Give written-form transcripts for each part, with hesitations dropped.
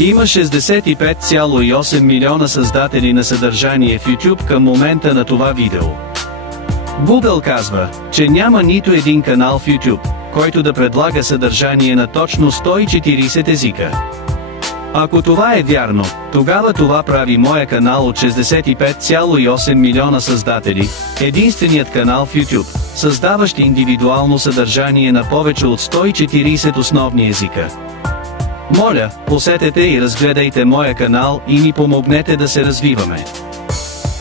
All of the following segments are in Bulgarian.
Има 65,8 милиона създатели на съдържание в YouTube към момента на това видео. Google казва, че няма нито един канал в YouTube, който да предлага съдържание на точно 140 езика. Ако това е вярно, тогава това прави моя канал от 65,8 милиона създатели, единственият канал в YouTube, създаващ индивидуално съдържание на повече от 140 основни езика. Моля, посетете и разгледайте моя канал и ни помогнете да се развиваме.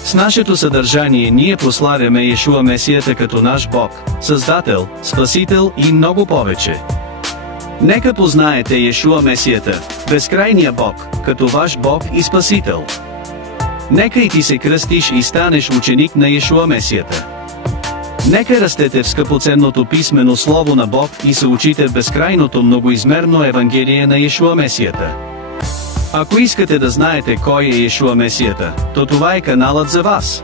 С нашето съдържание ние прославяме Йешуа Месията като наш Бог, Създател, Спасител и много повече. Нека познаете Йешуа Месията, безкрайния Бог, като ваш Бог и Спасител. Нека и ти се кръстиш и станеш ученик на Йешуа Месията. Нека растете в скъпоценното писмено Слово на Бог и се учите в безкрайното многоизмерно Евангелие на Йешуа Месията. Ако искате да знаете кой е Йешуа Месията, то това е каналът за вас.